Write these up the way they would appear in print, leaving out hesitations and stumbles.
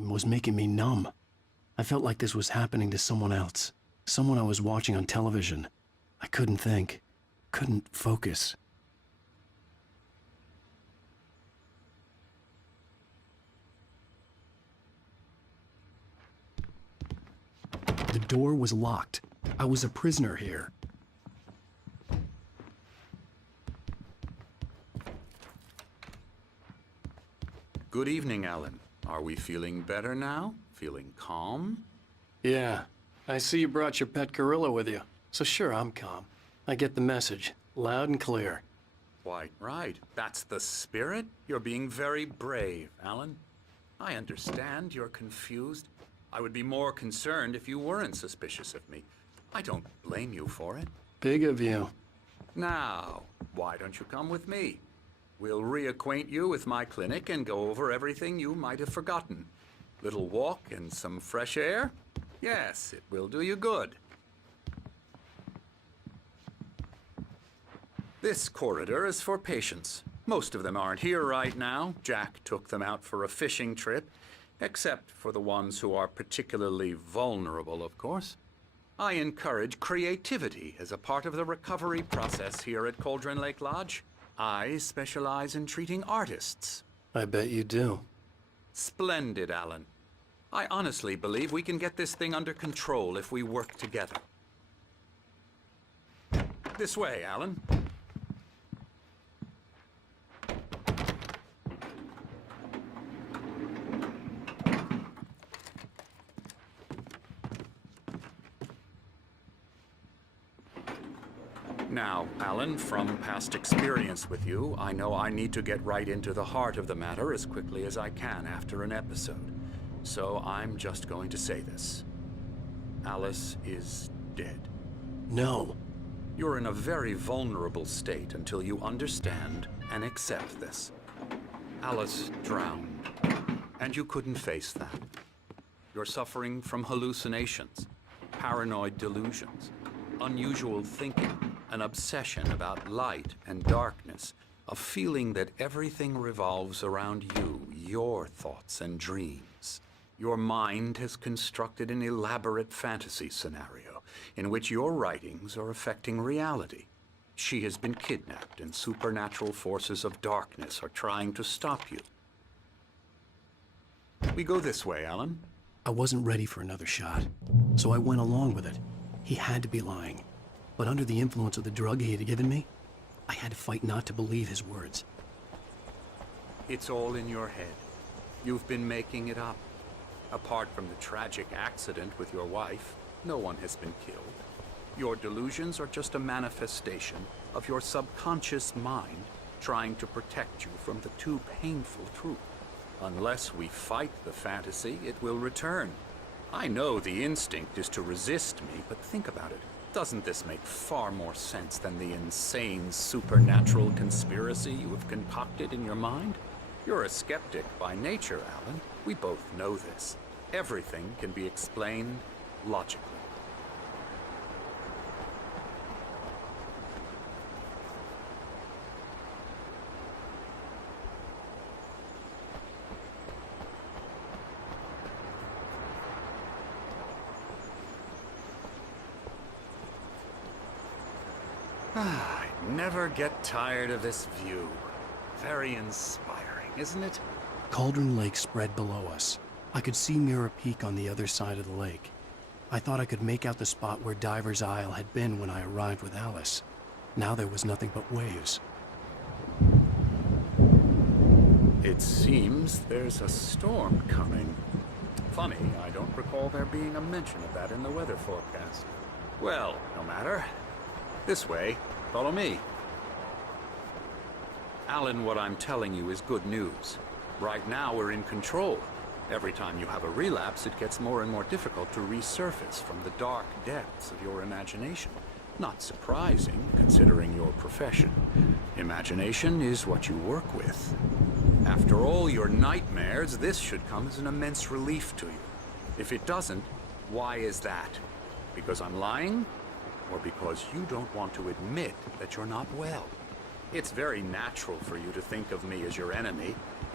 was making me numb. I felt like this was happening to someone else. Someone I was watching on television. I couldn't think. Couldn't focus. The door was locked. I was a prisoner here. Good evening, Alan. Are we feeling better now? Feeling calm? Yeah. I see you brought your pet gorilla with you. So sure, I'm calm. I get the message. Loud and clear. Quite right. That's the spirit. You're being very brave, Alan. I understand you're confused. I would be more concerned if you weren't suspicious of me. I don't blame you for it. Big of you. Now, why don't you come with me? We'll reacquaint you with my clinic and go over everything you might have forgotten. Little walk and some fresh air? Yes, it will do you good. This corridor is for patients. Most of them aren't here right now. Jack took them out for a fishing trip, except for the ones who are particularly vulnerable, of course. I encourage creativity as a part of the recovery process here at Cauldron Lake Lodge. I specialize in treating artists. I bet you do. Splendid, Alan. I honestly believe we can get this thing under control if we work together. This way, Alan. Now, Alan, from past experience with you, I know I need to get right into the heart of the matter as quickly as I can after an episode. So I'm just going to say this. Alice is dead. No. You're in a very vulnerable state until you understand and accept this. Alice drowned, and you couldn't face that. You're suffering from hallucinations, paranoid delusions, unusual thinking, an obsession about light and darkness, a feeling that everything revolves around you, your thoughts and dreams. Your mind has constructed an elaborate fantasy scenario in which your writings are affecting reality. She has been kidnapped and supernatural forces of darkness are trying to stop you. We go this way, Alan. I wasn't ready for another shot, so I went along with it. He had to be lying. But under the influence of the drug he had given me, I had to fight not to believe his words. It's all in your head. You've been making it up. Apart from the tragic accident with your wife, no one has been killed. Your delusions are just a manifestation of your subconscious mind trying to protect you from the too painful truth. Unless we fight the fantasy, it will return. I know the instinct is to resist me, but think about it. Doesn't this make far more sense than the insane supernatural conspiracy you have concocted in your mind? You're a skeptic by nature, Alan. We both know this. Everything can be explained logically. I never get tired of this view. Very inspiring, isn't it? Cauldron Lake spread below us. I could see Mirror Peak on the other side of the lake. I thought I could make out the spot where Diver's Isle had been when I arrived with Alice. Now there was nothing but waves. It seems there's a storm coming. Funny, I don't recall there being a mention of that in the weather forecast. Well, no matter. This way. Follow me. Alan, what I'm telling you is good news. Right now, we're in control. Every time you have a relapse, it gets more and more difficult to resurface from the dark depths of your imagination. Not surprising, considering your profession. Imagination is what you work with. After all your nightmares, this should come as an immense relief to you. If it doesn't, why is that? Because I'm lying? Or because you don't want to admit that you're not well? It's very natural for you to think of me as your enemy.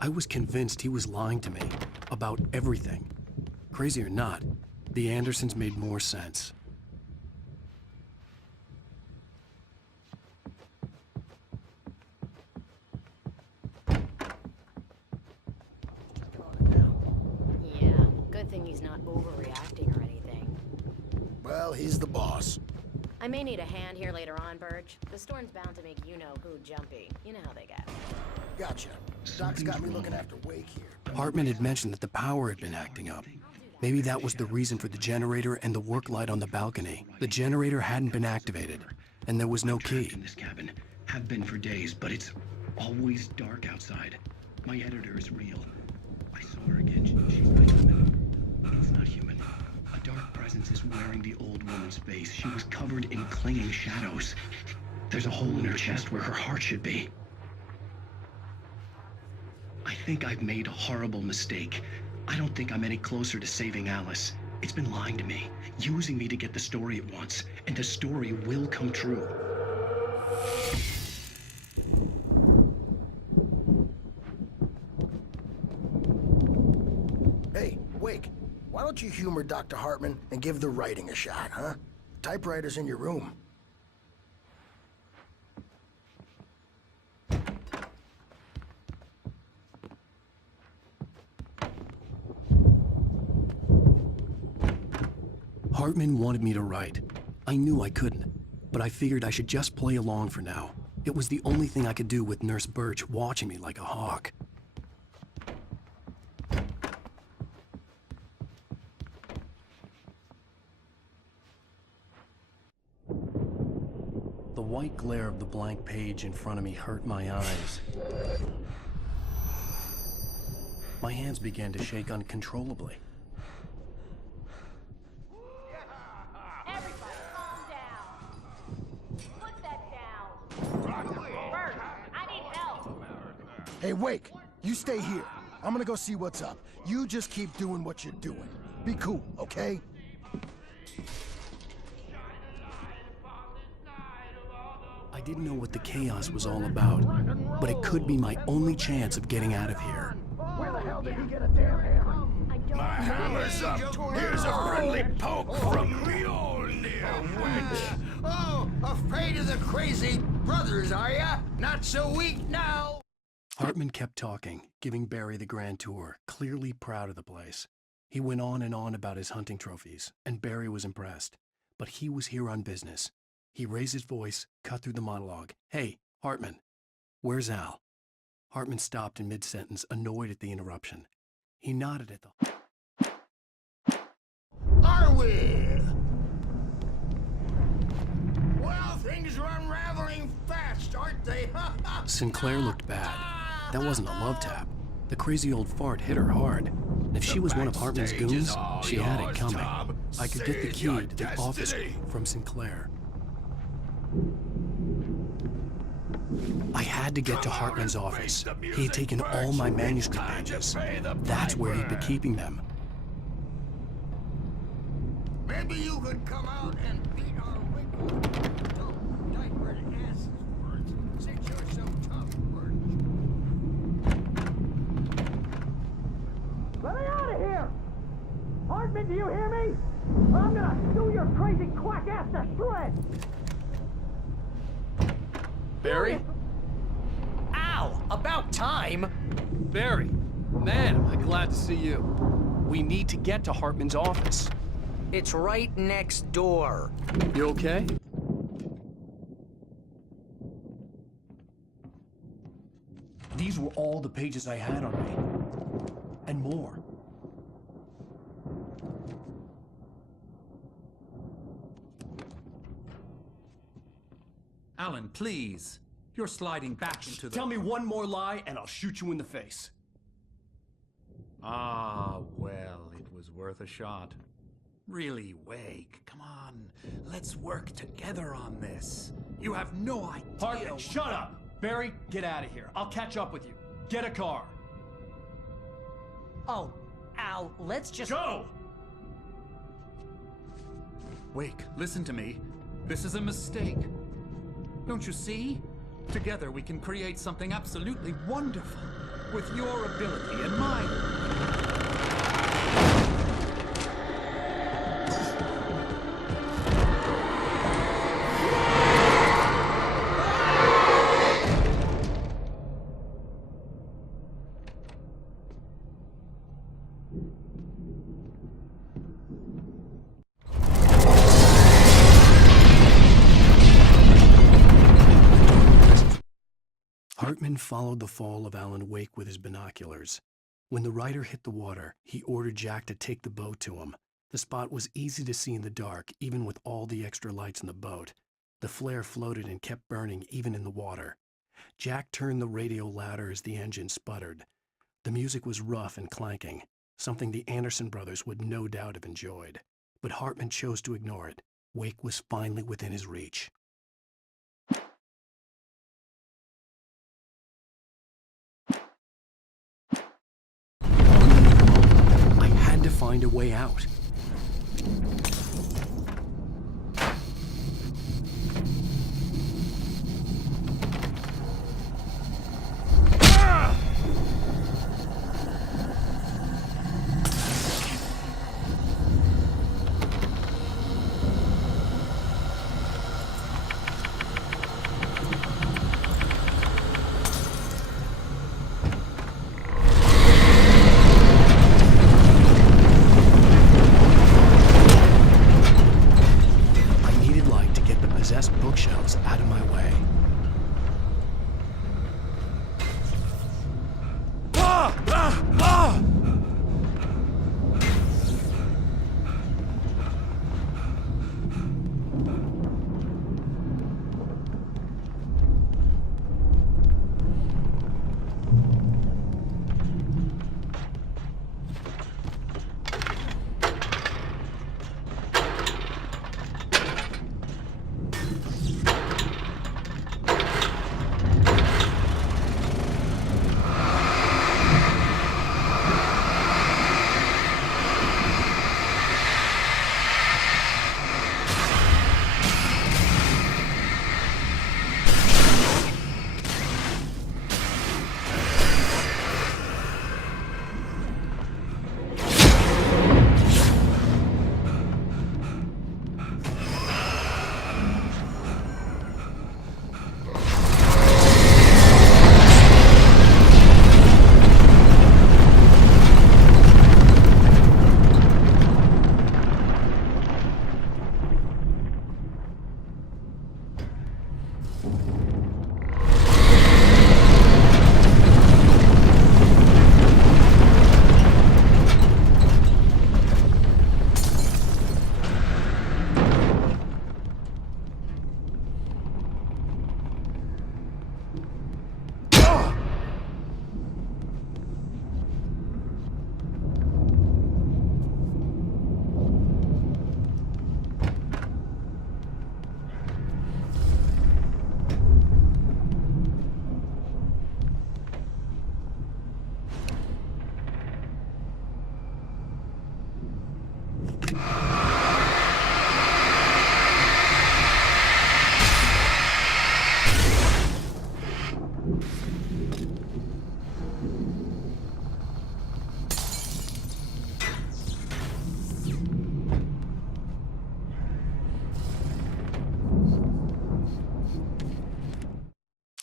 I was convinced he was lying to me about everything. Crazy or not, the Andersons made more sense. Yeah, good thing he's not overreacting or anything. Well, he's the boss. I may need a hand here later on, Birch. The storm's bound to make you-know-who jumpy. You know how they get. Gotcha. Doc's got me looking after Wake here. Hartman had mentioned that the power had been acting up. Maybe that was the reason for the generator and the work light on the balcony. The generator hadn't been activated, and there was no key. In this cabin. Have been for days, but it's always dark outside. My editor is real. I saw her again. She's not human. It's not human. A dark presence is wearing the old woman's face. She was covered in clinging shadows. There's a hole in her chest where her heart should be. I think I've made a horrible mistake. I don't think I'm any closer to saving Alice. It's been lying to me, using me to get the story it wants, and the story will come true. Hey, Wake, why don't you humor Dr. Hartman and give the writing a shot, huh? Typewriter's in your room. Hartman wanted me to write. I knew I couldn't, but I figured I should just play along for now. It was the only thing I could do with Nurse Birch watching me like a hawk. The white glare of the blank page in front of me hurt my eyes. My hands began to shake uncontrollably. Everybody, calm down. Put that down. Bert, I need help. Hey, Wake, you stay here. I'm gonna go see what's up. You just keep doing what you're doing. Be cool, okay? I didn't know what the chaos was all about, but it could be my only chance of getting out of here. Where the hell did he get a damn hammer? I don't My hammer's up. Here's a friendly poke from Mjolnir, witch. Oh, afraid of the crazy brothers, are ya? Not so weak now. Hartman kept talking, giving Barry the grand tour, clearly proud of the place. He went on and on about his hunting trophies, and Barry was impressed. But he was here on business. He raised his voice, cut through the monologue. Hey, Hartman, where's Al? Hartman stopped in mid-sentence, annoyed at the interruption. He nodded at the... Are we? Well, things are unraveling fast, aren't they? Sinclair looked bad. That wasn't a love tap. The crazy old fart hit her hard. And if she was one of Hartman's goons, she had it coming. I could get the key to the office from Sinclair. I had to get to Hartman's office. He had taken all my manuscript pages. That's where he'd been keeping them. Maybe you could come out and beat our wicked. Don't diaper asses words, since you're so tough, Birch. Let me out of here! Hartman, do you hear me? I'm gonna sue your crazy quack ass to shreds! Barry? Ow! About time! Barry, man, am I glad to see you. We need to get to Hartman's office. It's right next door. You okay? These were all the pages I had on me. And more. Alan, please. You're sliding back into the... Tell me one more lie and I'll shoot you in the face. Ah, well, it was worth a shot. Really, Wake, come on. Let's work together on this. You have no idea... Hartman, shut up! Barry, get out of here. I'll catch up with you. Get a car. Oh, Al, let's just... Go! Wake, listen to me. This is a mistake. Don't you see? Together we can create something absolutely wonderful. with your ability and mine. Hartman followed the fall of Alan Wake with his binoculars. When the rider hit the water, he ordered Jack to take the boat to him. The spot was easy to see in the dark, even with all the extra lights in the boat. The flare floated and kept burning even in the water. Jack turned the radio louder as the engine sputtered. The music was rough and clanking, something the Anderson brothers would no doubt have enjoyed. But Hartman chose to ignore it. Wake was finally within his reach. I had to find a way out. Bookshelves out of my way.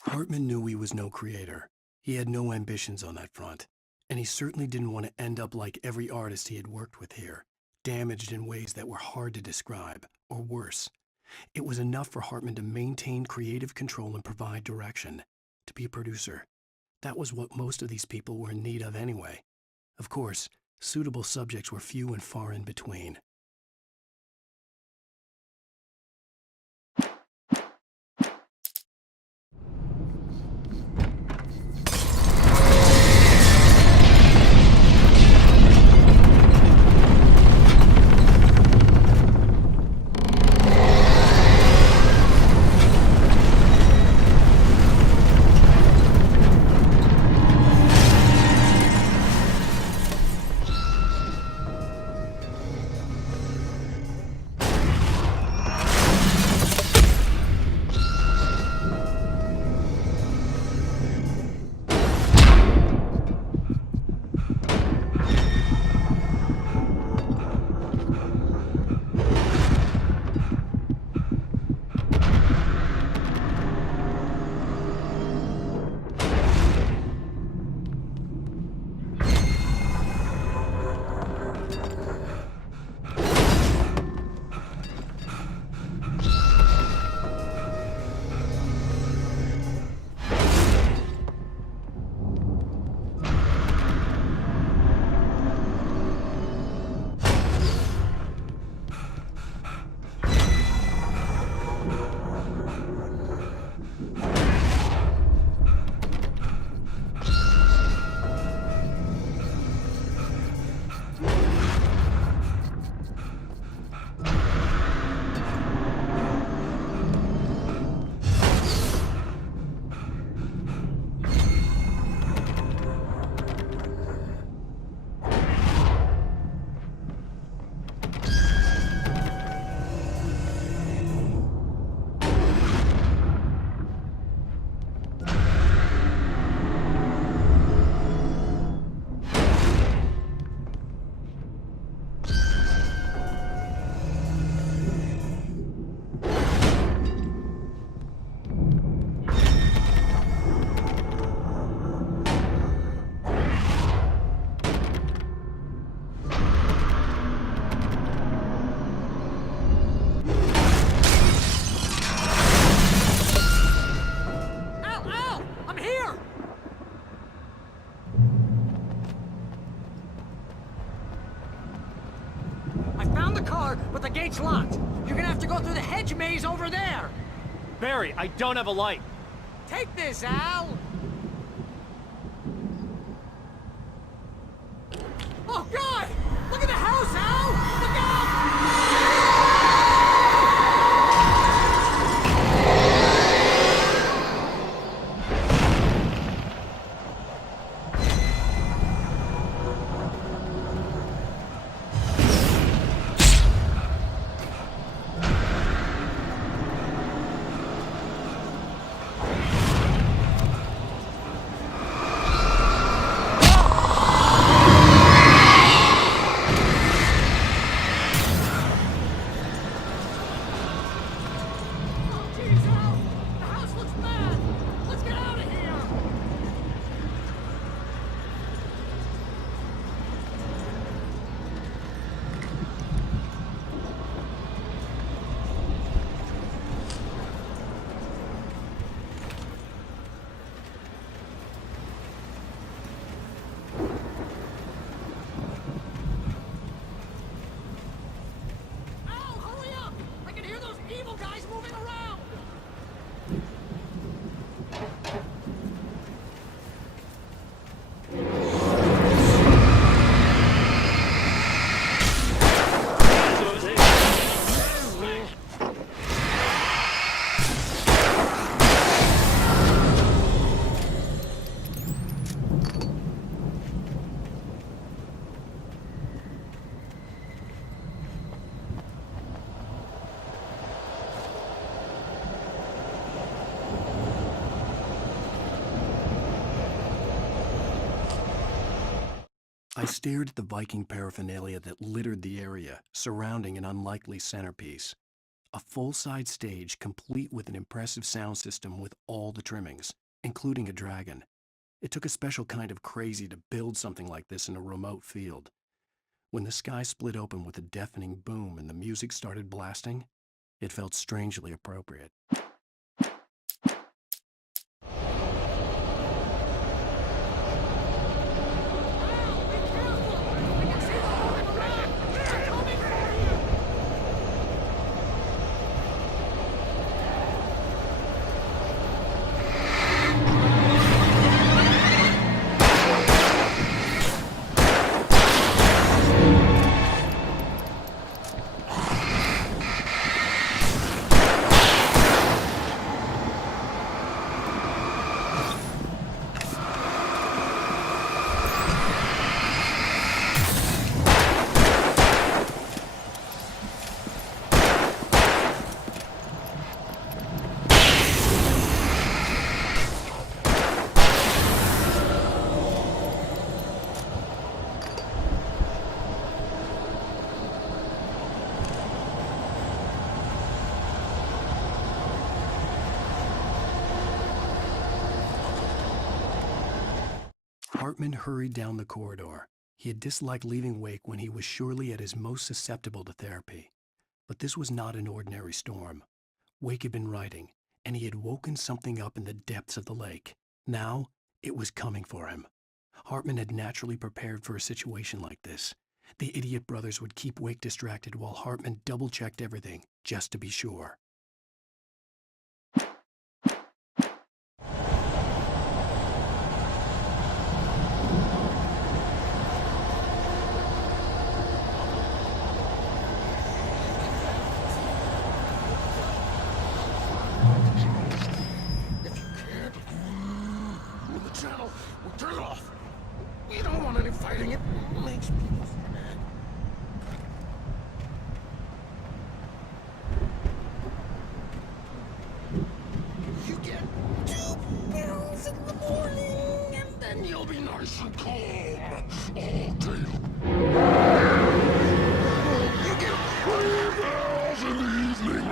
Hartman knew he was no creator. He had no ambitions on that front, and he certainly didn't want to end up like every artist he had worked with here, damaged in ways that were hard to describe, or worse. It was enough for Hartman to maintain creative control and provide direction, to be a producer. That was what most of these people were in need of anyway. Of course, suitable subjects were few and far in between. found the car, but the gate's locked. You're gonna have to go through the hedge maze over there. Barry, I don't have a light. Take this, Al. Oh, God! Look at the house, Al! Look out! Jeez, Al! The house looks bad! Let's get out of here! Al, hurry up! I can hear those evil guys moving around! I stared at the Viking paraphernalia that littered the area, surrounding an unlikely centerpiece. A full-size stage complete with an impressive sound system with all the trimmings, including a dragon. It took a special kind of crazy to build something like this in a remote field. When the sky split open with a deafening boom and the music started blasting, it felt strangely appropriate. Hartman hurried down the corridor. He had disliked leaving Wake when he was surely at his most susceptible to therapy. But this was not an ordinary storm. Wake had been writing, and he had woken something up in the depths of the lake. Now, it was coming for him. Hartman had naturally prepared for a situation like this. The idiot brothers would keep Wake distracted while Hartman double-checked everything, just to be sure. Channel, we'll turn it off. We don't want any fighting. It makes people mad. You get 2 pills in the morning, and then you'll be nice and calm all day. You get 3 pills in the evening.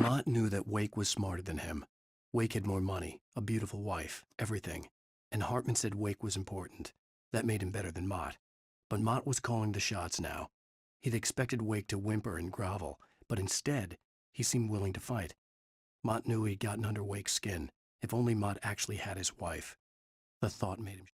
Mott knew that Wake was smarter than him. Wake had more money, a beautiful wife, everything. And Hartman said Wake was important. That made him better than Mott. But Mott was calling the shots now. He'd expected Wake to whimper and grovel, but instead, he seemed willing to fight. Mott knew he'd gotten under Wake's skin. If only Mott actually had his wife. The thought made him...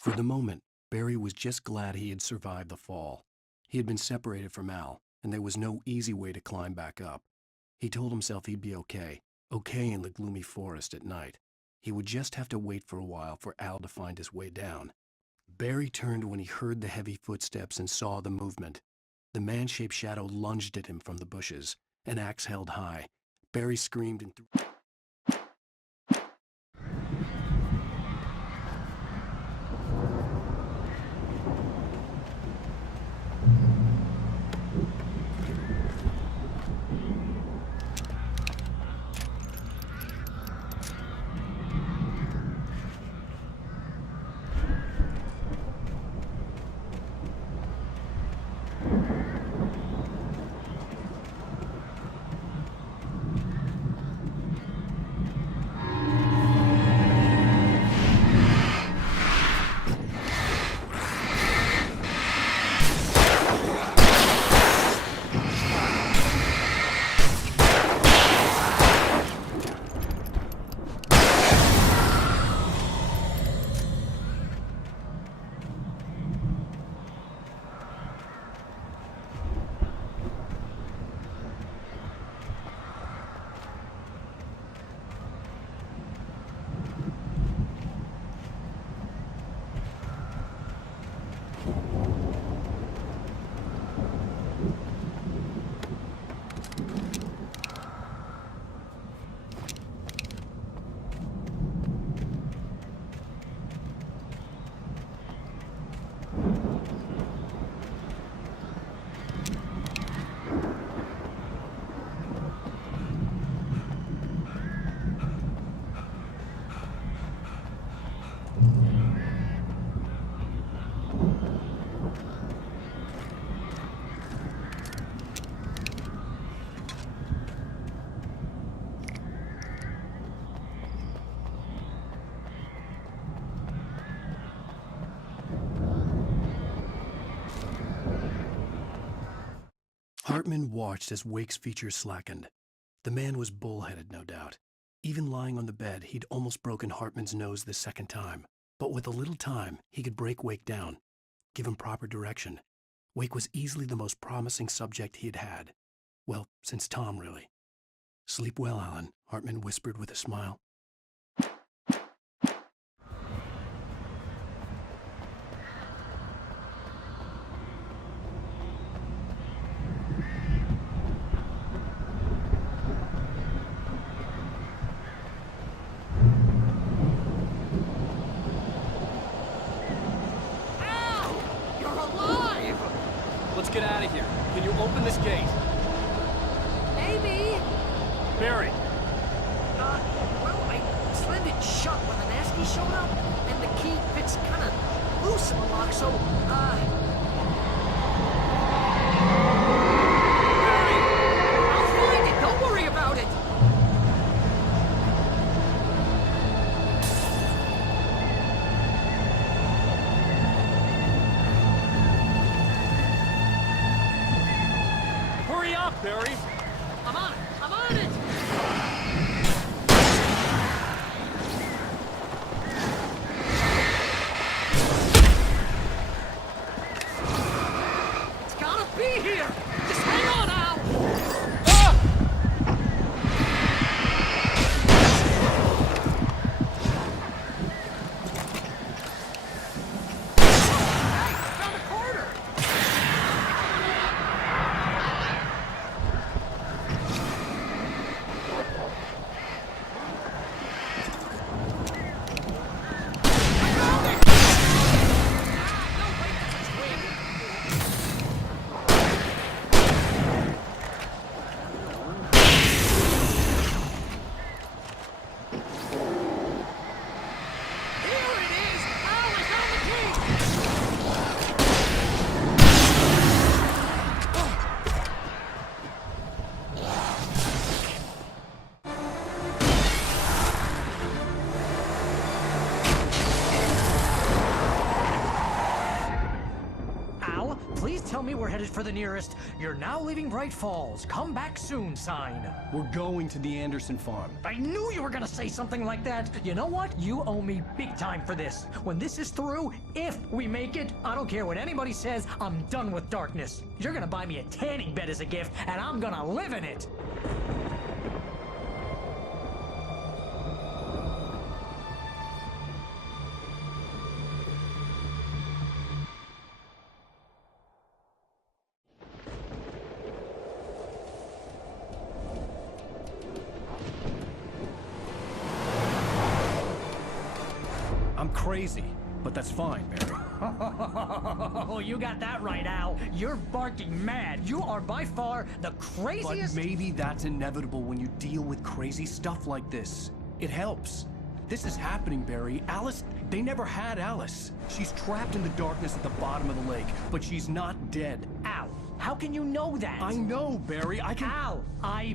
For the moment, Barry was just glad he had survived the fall. He had been separated from Al, and there was no easy way to climb back up. He told himself he'd be okay in the gloomy forest at night. He would just have to wait for a while for Al to find his way down. Barry turned when he heard the heavy footsteps and saw the movement. The man-shaped shadow lunged at him from the bushes, an axe held high. Barry screamed and threw... Hartman watched as Wake's features slackened. The man was bullheaded, no doubt. Even lying on the bed, he'd almost broken Hartman's nose the second time. But with a little time, he could break Wake down, give him proper direction. Wake was easily the most promising subject he'd had. Well, since Tom, really. Sleep well, Alan, Hartman whispered with a smile. Let's get out of here. Can you open this gate? Maybe. Barry, slammed it shut when the nasty showed up, and the key fits kind of loose in the lock, so, Barry! I'll find it! Don't worry about it! Hurry up, Barry! I'm on it! I'm on it! It's gotta be here! Just hang on, Al! Hey, found a corner! Here it is! Al, I found the key! Al, please tell me we're headed for the nearest "You're now leaving Bright Falls. Come back soon" sign. We're going to the Anderson farm. I knew you were gonna say something like that. You know what? You owe me big time for this. When this is through, if we make it, I don't care what anybody says, I'm done with darkness. You're gonna buy me a tanning bed as a gift, and I'm gonna live in it. I'm crazy, but that's fine, Barry. Oh, you got that right, Al. You're barking mad. You are by far the But craziest. maybe that's inevitable when you deal with crazy stuff like this. It helps. This is happening, Barry. Alice, they never had Alice. She's trapped in the darkness at the bottom of the lake, but she's not dead. Al, how can you know that? I know, Barry. I can... Al,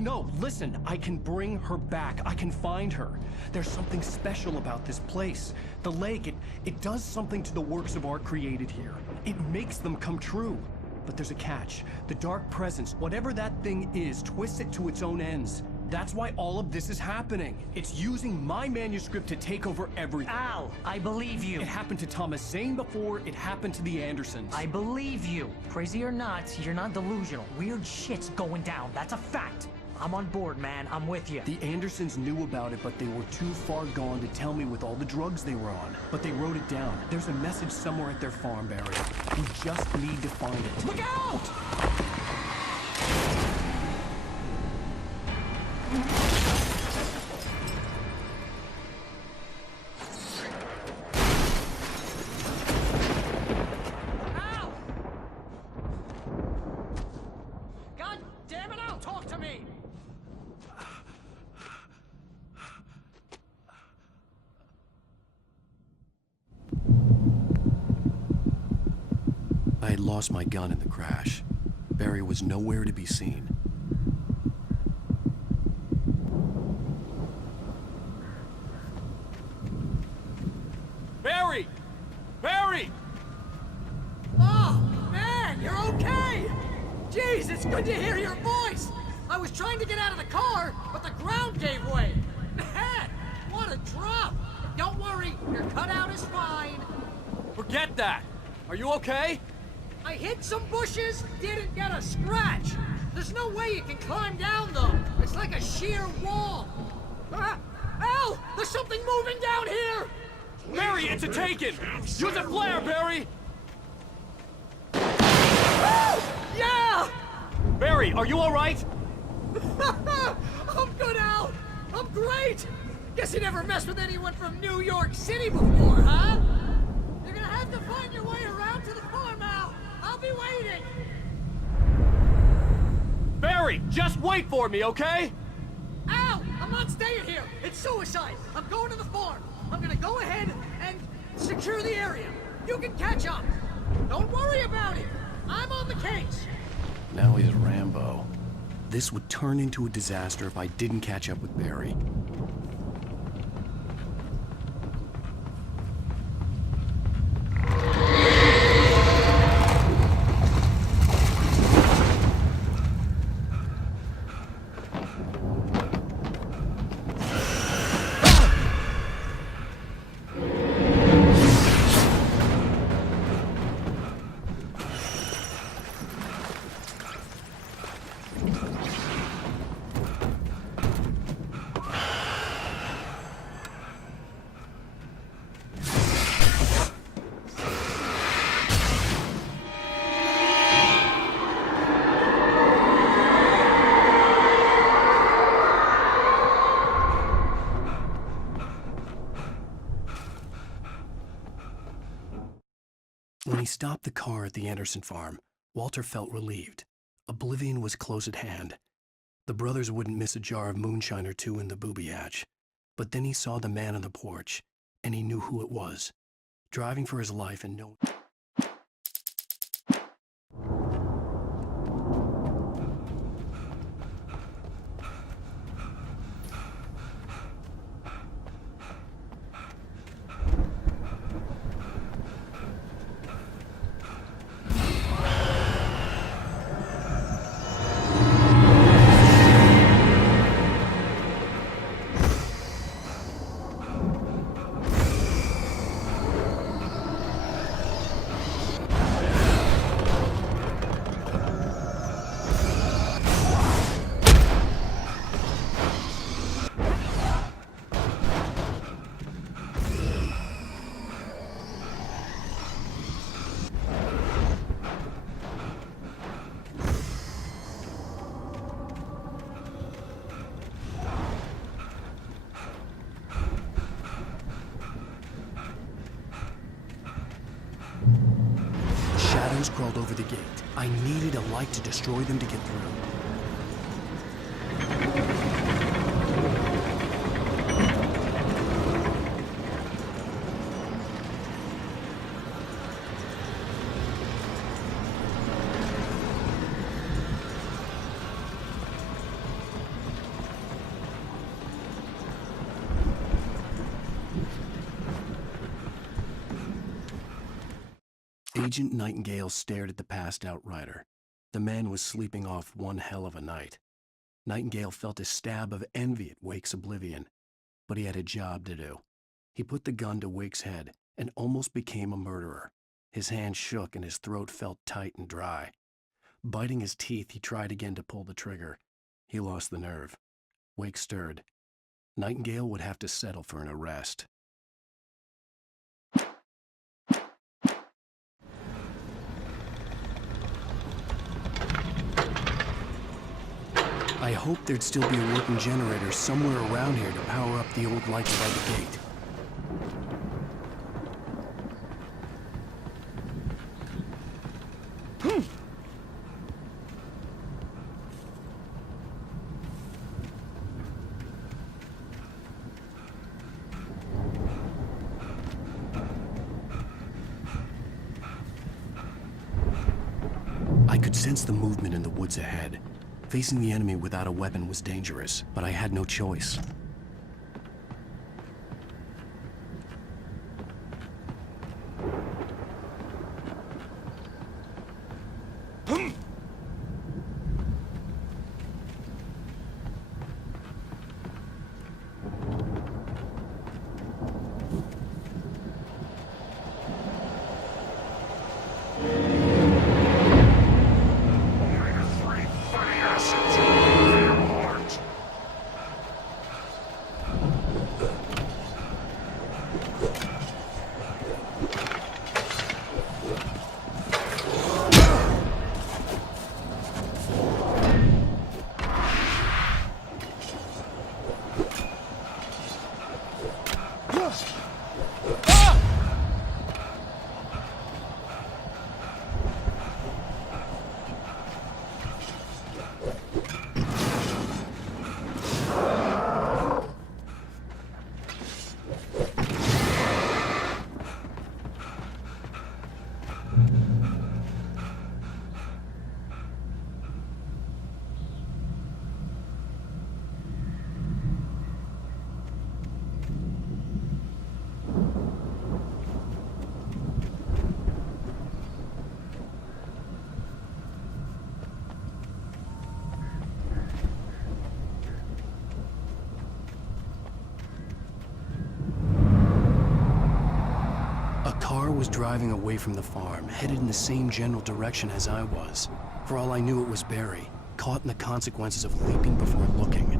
No, listen. I can bring her back. I can find her. There's something special about this place. The lake, it does something to the works of art created here. It makes them come true. But there's a catch. The dark presence, whatever that thing is, twists it to its own ends. That's why all of this is happening. It's using my manuscript to take over everything. Al, I believe you. It happened to Thomas Zane before, it happened to the Andersons. I believe you. Crazy or not, you're not delusional. Weird shit's going down. That's a fact. I'm on board, man. I'm with you. The Andersons knew about it, but they were too far gone to tell me with all the drugs they were on. But they wrote it down. There's a message somewhere at their farm, Barry. We just need to find it. Look out! Al! God damn it, Al, talk to me! I had lost my gun in the crash. Barry was nowhere to be seen. Barry! Barry! Oh, man, you're okay! Jeez, it's good to hear your voice! I was trying to get out of the car, but the ground gave way! Man, what a drop! Don't worry, your cutout is fine. Forget that! Are you okay? I hit some bushes, didn't get a scratch. There's no way you can climb down, though. It's like a sheer wall. Al, there's something moving down here! Barry, it's a taken! Use a flare, Barry! Yeah! Barry, are you alright? I'm good, Al. I'm great. Guess you never messed with anyone from New York City before, huh? You're gonna have to find your way around to the farm, Al. I'll be waiting. Barry, just wait for me, okay? Al, I'm I'm not staying here! It's suicide! I'm going to the farm! I'm gonna go ahead and secure the area! You can catch up! Don't worry about it! I'm on the case! Now he's Rambo. This would turn into a disaster if I didn't catch up with Barry. When he stopped the car at the Anderson farm, Walter felt relieved. Oblivion was close at hand. The brothers wouldn't miss a jar of moonshine or two in the booby hatch. But then he saw the man on the porch, and he knew who it was. Driving for his life and no... Shadows crawled over the gate. I needed a light to destroy them to get through. Agent Nightingale stared at the passed-out rider. The man was sleeping off one hell of a night. Nightingale felt a stab of envy at Wake's oblivion, but he had a job to do. He put the gun to Wake's head and almost became a murderer. His hand shook and his throat felt tight and dry. Biting his teeth, he tried again to pull the trigger. He lost the nerve. Wake stirred. Nightingale would have to settle for an arrest. I hoped there'd still be a working generator somewhere around here to power up the old lights by the gate. I could sense the movement in the woods ahead. Facing the enemy without a weapon was dangerous, but I had no choice. car was driving away from the farm, headed in the same general direction as I was. For all I knew, it was Barry, caught in the consequences of leaping before looking.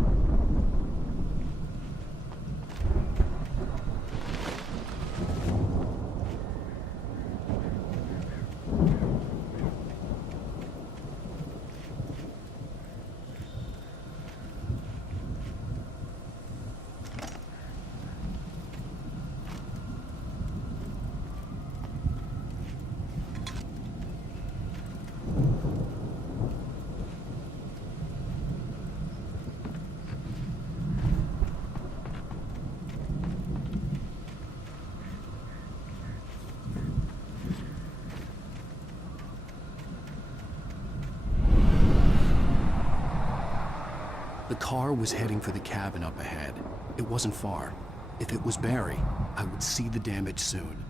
The car was heading for the cabin up ahead. It wasn't far. If it was Barry, I would see the damage soon.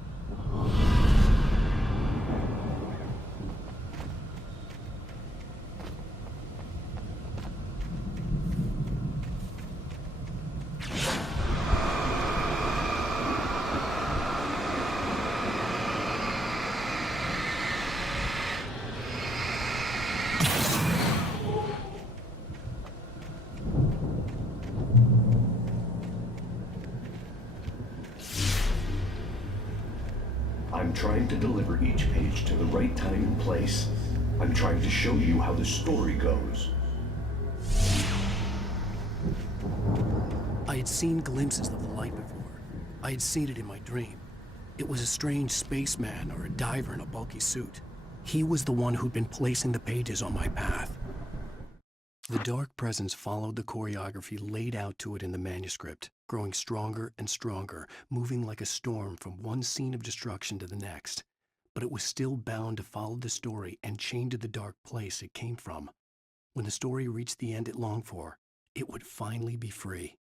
I'm trying to deliver each page to the right time and place. I'm trying to show you how the story goes. I had seen glimpses of the light before. I had seen it in my dream. It was a strange spaceman or a diver in a bulky suit. He was the one who'd been placing the pages on my path. The dark presence followed the choreography laid out to it in the manuscript, growing stronger and stronger, moving like a storm from one scene of destruction to the next. But it was still bound to follow the story and chained to the dark place it came from. When the story reached the end it longed for, it would finally be free.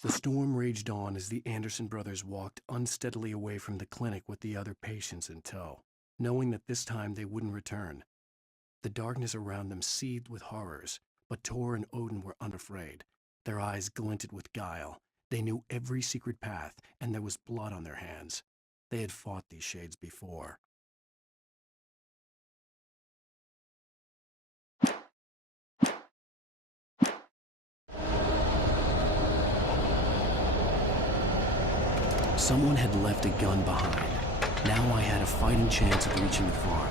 The storm raged on as the Anderson brothers walked unsteadily away from the clinic with the other patients in tow, knowing that this time they wouldn't return. The darkness around them seethed with horrors, but Tor and Odin were unafraid. Their eyes glinted with guile. They knew every secret path, and there was blood on their hands. They had fought these shades before. Someone had left a gun behind. Now I had a fighting chance of reaching the farm.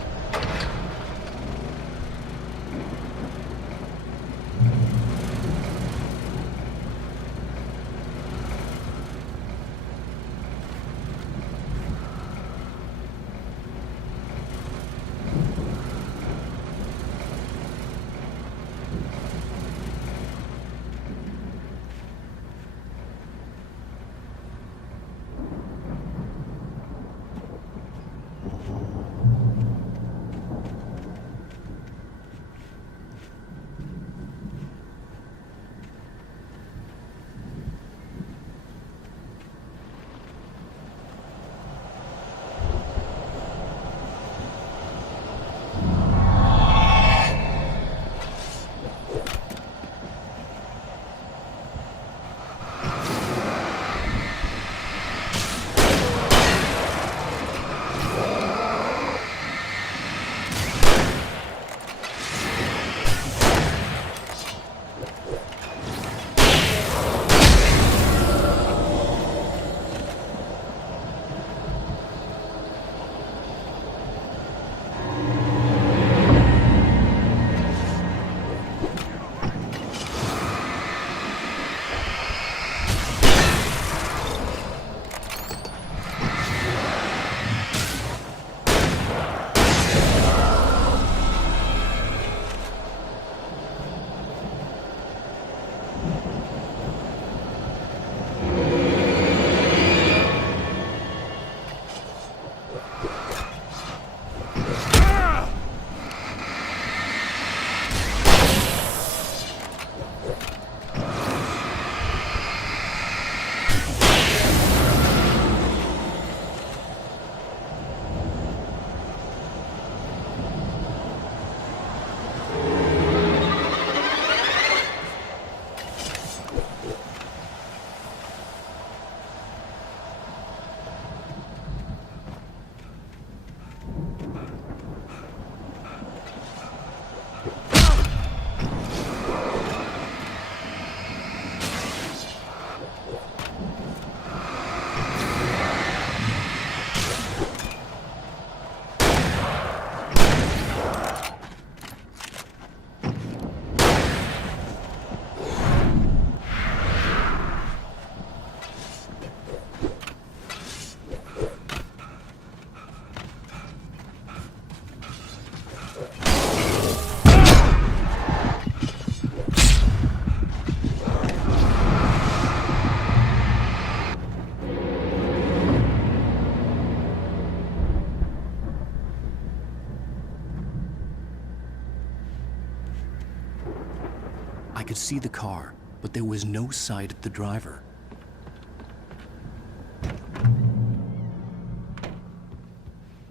I could see the car, but there was no sight of the driver.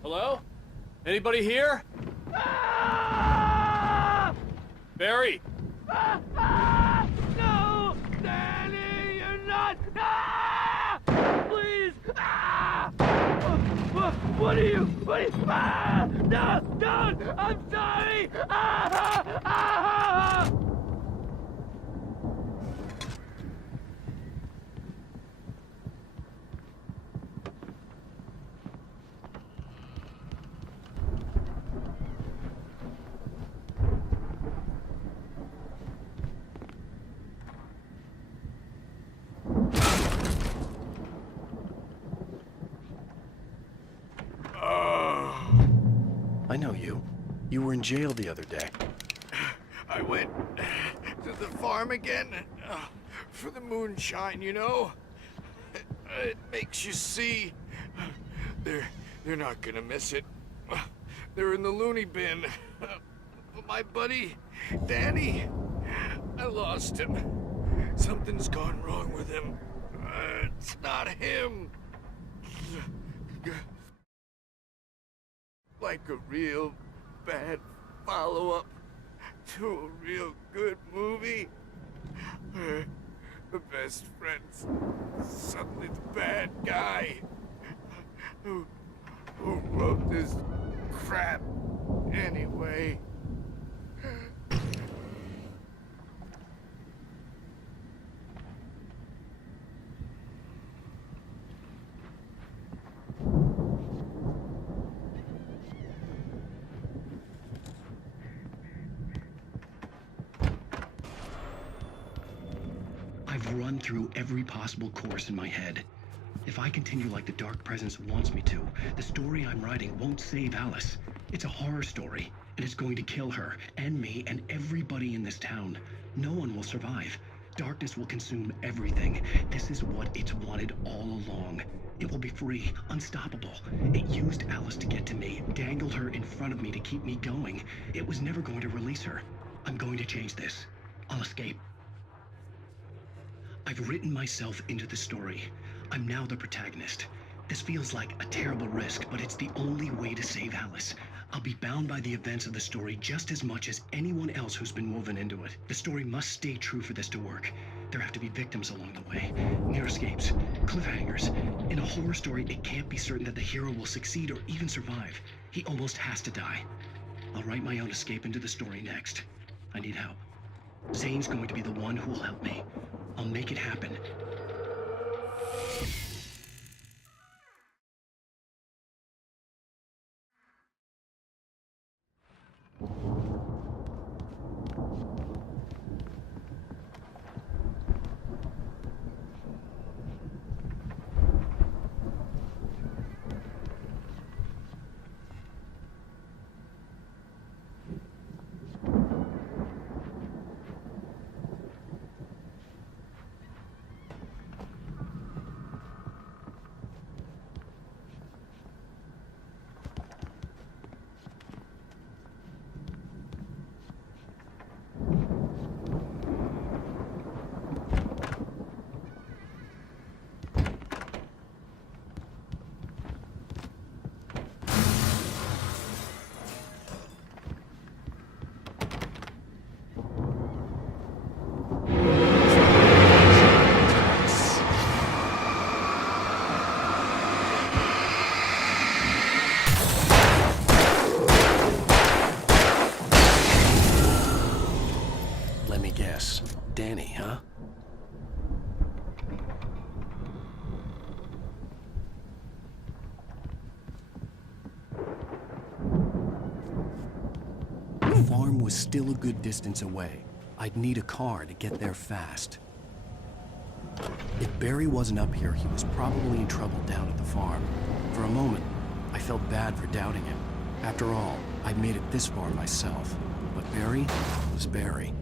Hello? Anybody here? Barry! No! Danny, you're not! Ah! Please! Ah! What are you? What are you? Ah! No! Don't! I'm sorry! Ah! Ah! I know you. You were in jail the other day. I went to the farm again for the moonshine, you know? It makes you see. They're not gonna miss it. They're in the loony bin. My buddy, Danny, I lost him. Something's gone wrong with him. It's not him. Like a real bad follow-up to a real good movie. The best friend's suddenly the bad guy who wrote this crap anyway. I've run through every possible course in my head. If I continue like the Dark Presence wants me to, the story I'm writing won't save Alice. It's a horror story, and it's going to kill her, and me, and everybody in this town. No one will survive. Darkness will consume everything. This is what it's wanted all along. It will be free, unstoppable. It used Alice to get to me, dangled her in front of me to keep me going. It was never going to release her. I'm going to change this. I'll escape. I've written myself into the story. I'm now the protagonist. This feels like a terrible risk, but it's the only way to save Alice. I'll be bound by the events of the story just as much as anyone else who's been woven into it. The story must stay true for this to work. There have to be victims along the way, near escapes, cliffhangers. In a horror story, it can't be certain that the hero will succeed or even survive. He almost has to die. I'll write my own escape into the story next. I need help. Zane's going to be the one who will help me. I'll make it happen. Let me guess. Danny, huh? The farm was still a good distance away. I'd need a car to get there fast. If Barry wasn't up here, he was probably in trouble down at the farm. For a moment, I felt bad for doubting him. After all, I'd made it this far myself. But Barry was Barry.